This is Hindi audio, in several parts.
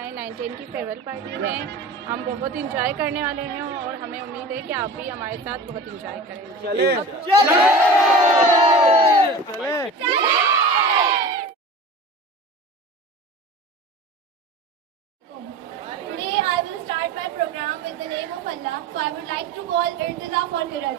आए 9-10 की फेयरवेल पार्टी में। हम बहुत इंजॉय करने वाले हैं और हमें उम्मीद है कि आप भी हमारे साथ बहुत इंजॉय करेंगे। Today I will start my program with the name of Allah. So I would like to call Irtiza for Kirat.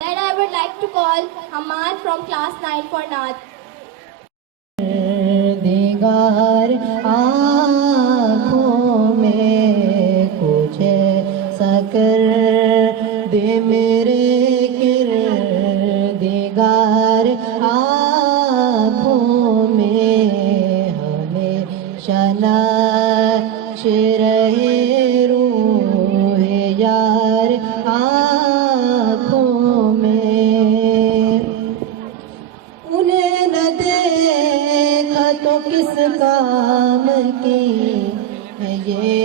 Then I would like to call Hamad from class 9 for Naat. दिगार आँखों में कुछ सकर दे मेरे किरदिगार आँखों में हमेशा नाश रहे रूह यार आँखों में। उन्हें न देखा तो किस काम की है ये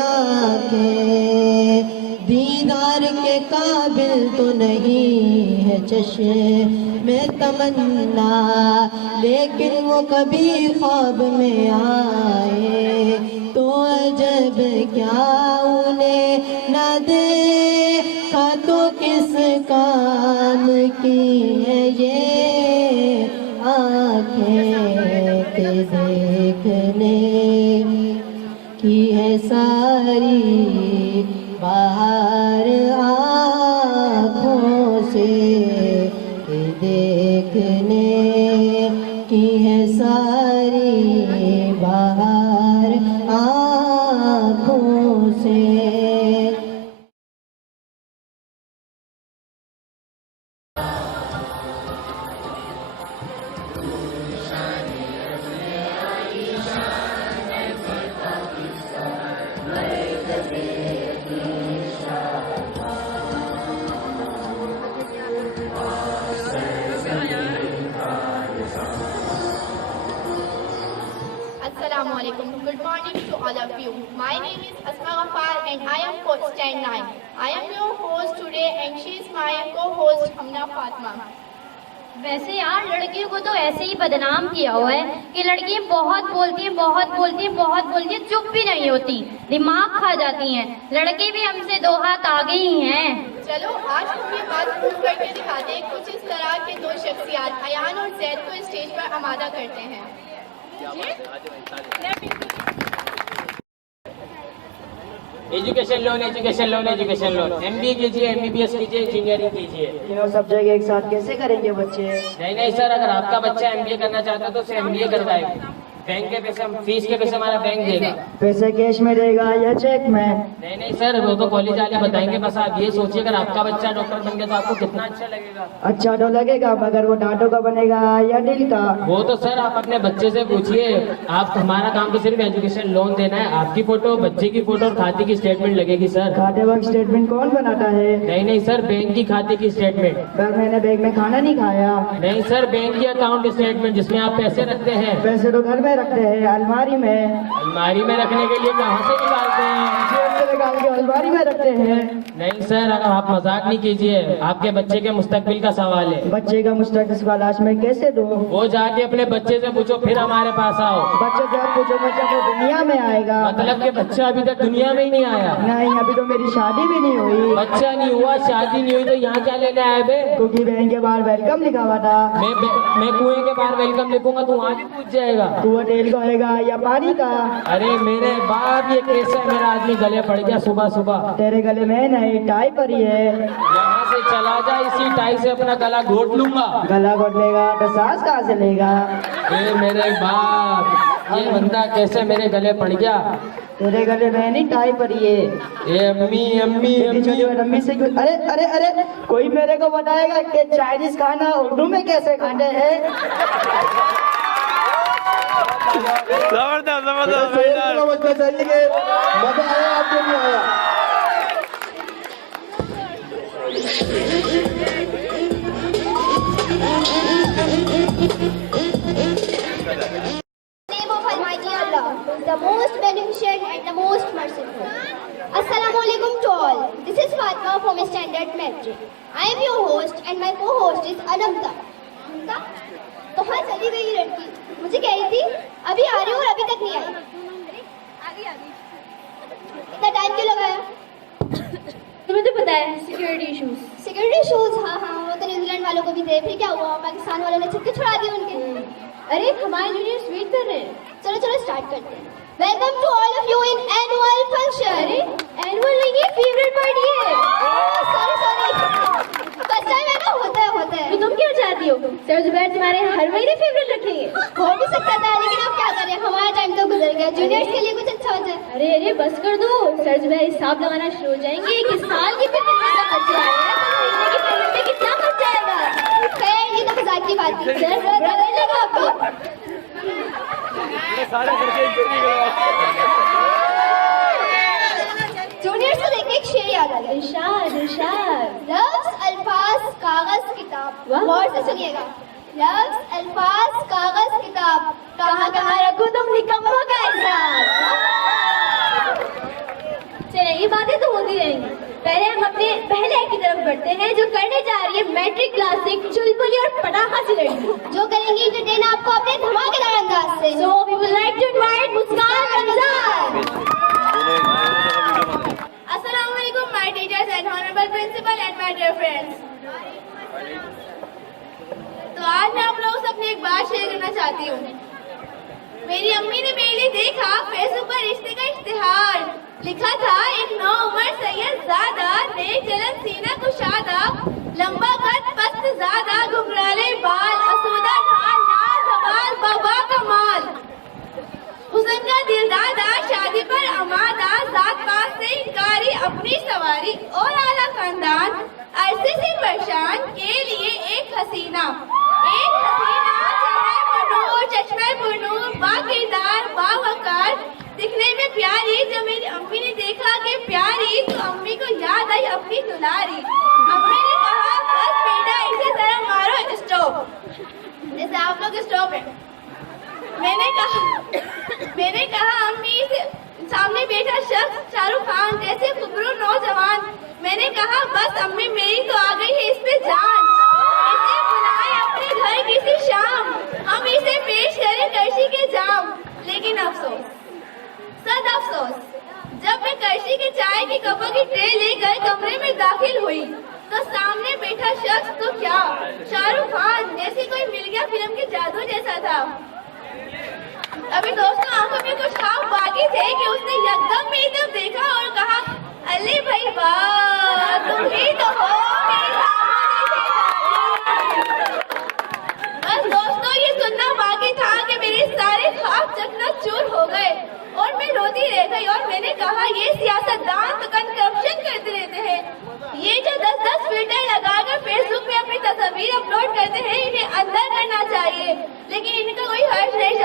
आँखें, दीदार के काबिल तो नहीं है चश्मे तमन्ना, लेकिन वो कभी ख्वाब में आए तो अजब क्या। उन्हें न देखा तो किस काम की है ये आँखें के देखने की है सारी बाहर आँखों से के देखने की है सारी बाहर आँखों से। Assalamualaikum. Good morning to all of you. My name is Asma Ghaffar and I am coach stand 9. I am your host today and she is my co-host Hamna Fatma. वैसे यार लड़कियों को तो ऐसे ही बदनाम किया हुआ है कि लड़कियां बहुत बोलती हैं, चुप भी नहीं होती, दिमाग खा जाती हैं। लड़के भी हमसे 2 हाथ आगे ही हैं। चलो आज हम ये बात प्रूव करके दिखाते हैं। कुछ इस तरह के 2 शख्सियात अयान और जैद को स्टेज पर आमादा करते हैं। एजुकेशन लोन MBA कीजिए, MBBS कीजिए, इंजीनियरिंग कीजिए। तीनों सब्जेक्ट एक साथ कैसे करेंगे बच्चे? नहीं सर, अगर आपका बच्चा MBA करना चाहता है तो उसे MBA करवाएगा। बैंक के पैसे, फीस के पैसे हमारा बैंक देगा। पैसे कैश में देगा या चेक में? नहीं सर, वो तो कॉलेज वाले बताएंगे। बस आप ये सोचिए अगर आपका बच्चा डॉक्टर बन गया तो आपको कितना अच्छा लगेगा। अच्छा तो लगेगा, मगर वो डाटो का बनेगा या डील का? वो तो सर आप अपने बच्चे से पूछिए। आप, हमारा काम तो सिर्फ एजुकेशन लोन देना है। आपकी फोटो, बच्चे की फोटो और खाते की स्टेटमेंट लगेगी सर। खाते वक्त स्टेटमेंट कौन बनाता है? नहीं सर, बैंक की खाते की स्टेटमेंट। पर मैंने बैंक में खाना नहीं खाया। नहीं सर, बैंक की अकाउंट स्टेटमेंट जिसमें आप पैसे रखते हैं। पैसे तो घर में रखते हैं, अलमारी में। अलमारी में रखने के लिए कहाँ से निकालते हैं? जेब से निकाल के अलमारी में रखते हैं। नहीं सर, अगर आप मजाक नहीं कीजिए, आपके बच्चे के मुस्तकबिल का सवाल है। बच्चे का मुस्तकबिल का लाश में कैसे दूं? वो जाके अपने बच्चे से पूछो, फिर हमारे पास आओ। बच्चे से आप पूछो, बच्चा तो दुनिया में आएगा। मतलब कि बच्चा अभी तक दुनिया में ही नहीं आया? नहीं, अभी तो मेरी शादी भी नहीं हुई। बच्चा नहीं हुआ, शादी नहीं हुई, तो यहाँ क्या लेने आए बे? क्योंकि बहन के बाहर वेलकम लिखा हुआ था। मैं कुएं के बाहर वेलकम लिखूंगा तो वहाँ भी पूछ जाएगा। कुआं तेल का होएगा या पानी का? अरे मेरे बाप, ये कैसे मेरा आदमी गले पड़ गया सुबह सुबह? तेरे गले में नहीं, टाई पर ही है। यहाँ से चला जा, इसी टाई से अपना गला घोट लूंगा। गला घोट लेगा तो सांस कहाँ से लेगा? ए मेरे बाप, ये बंदा कैसे मेरे गले पड़ गया? तेरे गले में नहीं, टाई पर ही है। ए अम्मी अम्मी अम्मी, अम्मी से अरे अरे अरे, कोई मेरे को बताएगा कि चाइनीज खाना उर्दू में कैसे खाते हैं? जबरदस्त जबरदस्त चाहिए, मजा आया आपको नहीं आया? name of Almighty Allah, who is the most beneficent and the most merciful. Assalamu alaikum to all. This is Fatma from Standard Metric. I am your host and my co-host is Anamta. Anamta? कहाँ चली गई ये लड़की? मुझे कह रही थी अभी आ रही हूँ और अभी तक नहीं आई। इतना टाइम क्यों लगाया? तुम्हें तो पता है सिक्योरिटी इश्यूज। Security issues? हाँ हाँ, वो तो न्यूजीलैंड वालों को भी थे। फिर क्या हुआ? पाकिस्तान वालों ने छक्के छुड़ा दिए उनके। अरे हमारे जूनियर्स वेट कर रहे हैं। चलो चलो स्टार्ट करते हैं। Welcome to all of you in annual function. अरे एनुअल नहीं है, फेवरेट पार्टी है। सॉरी सॉरी, फर्स्ट टाइम है ना, होता है। तो तुम क्या चाहती हो? सर जुबैर तुम्हारे हर महीने फेवरेट रखेंगे? हो भी सकता था, लेकिन अब क्या करें, हमारा टाइम तो गुजर गया। जूनियर्स के लिए कुछ अच्छा हो जाए। अरे अरे बस कर दो, सर जुबैर हिसाब लगाना शुरू हो जाएंगे कि साल की पेमेंट में कितना खर्चा आएगा, तो महीने की पेमेंट में कितना खर्चा आएगा। खैर, ये तो मजाक की बात थी। सर रगड़ लेगा आपको। जूनियर्स को देख के एक शेर याद आ गया। इरशाद इरशाद। लफ्ज अल्फाज कागज किताब। वाह। गौर से सुनिएगा। लफ्ज अल्फाज कागज किताब, कहाँ कहाँ रखो तुम निकम्मों का हिसाब। चलिए, ये बातें तो होती रहेंगी। पहले हम अपने पहले एक्ट की तरफ बढ़ते हैं, जो करने जा रही है मैट्रिक क्लासिक चुलबुली और पटाखा से लड़की, जो करेंगी एंटरटेन आपको अपने धमाकेदार अंदाज से। So we would like to invite Muskaan Ramzan. अस्सलाम वालेकुम my teachers and honourable principal and my dear friends. तो आज मैं आप लोगों से अपनी एक बात शेयर करना चाहती हूँ। मेरी अम्मी ने मेरे लिए देखा फेसबुक पर रिश्ते का इश्तिहार। लिखा था एक नौ उम्र सैयदजादा, नेक जलन सीना कुशादा, लंबा कद पस्त ज़्यादा, घुंघराले बाल, असूदा ढाल, नाज़वाल, बाबा कमाल, हुस्न का दिलदादा, शादी पर आमादा, जात पात से इनकारी, अपनी सवारी और आला खानदान, अरसे से परेशान के लिए एक हसीना, चश्मे पुनूर, बाकिरदार, बावकार, दिखने में प्यारी। जब मेरी अम्मी ने देखा कि प्यारी, तो अम्मी को याद आई अपनी दुलारी। अम्मी ने कहा बस बेटा इसे जरा मारो स्टॉप, जैसे आप लोग स्टॉप है। मैंने कहा अम्मी से सामने बैठा शख्स शाहरुख खान जैसे खूबसूरत नौजवान। मैंने कहा बस अम्मी मेरी तो आ गई है इस पे जान, इसे बुलाए अपने घर किसी शाम, हम इसे पेश करें करशी के जाम। लेकिन अफसोस, सद अफसोस, जब मैं करशी के चाय की कपों की ट्रे लेकर कमरे में दाखिल हुई, तो सामने बैठा शख्स तो क्या, शाहरुख खान जैसे कोई मिल गया फिल्म के जादू जैसा था। अभी दोस्तों आंखों में कुछ ख्वाब बाकी थे कि उसने यकदम मेरी तरफ देखा और कहा अल्ले भाई वाह, तुम ही तो हो मेरी सामने। बस दोस्तों ये सुनना बाकी था कि मेरे सारे ख्वाब चकनाचूर हो गए और मैं रोती रह गई। और मैंने कहा ये सियासतदान तो करप्शन करते रहते हैं, ये जो 10-10 फिल्टर लगाकर फेसबुक पे अपनी तस्वीर अपलोड करते हैं, इन्हें अंदर करना चाहिए, लेकिन इनका कोई हर्ष नहीं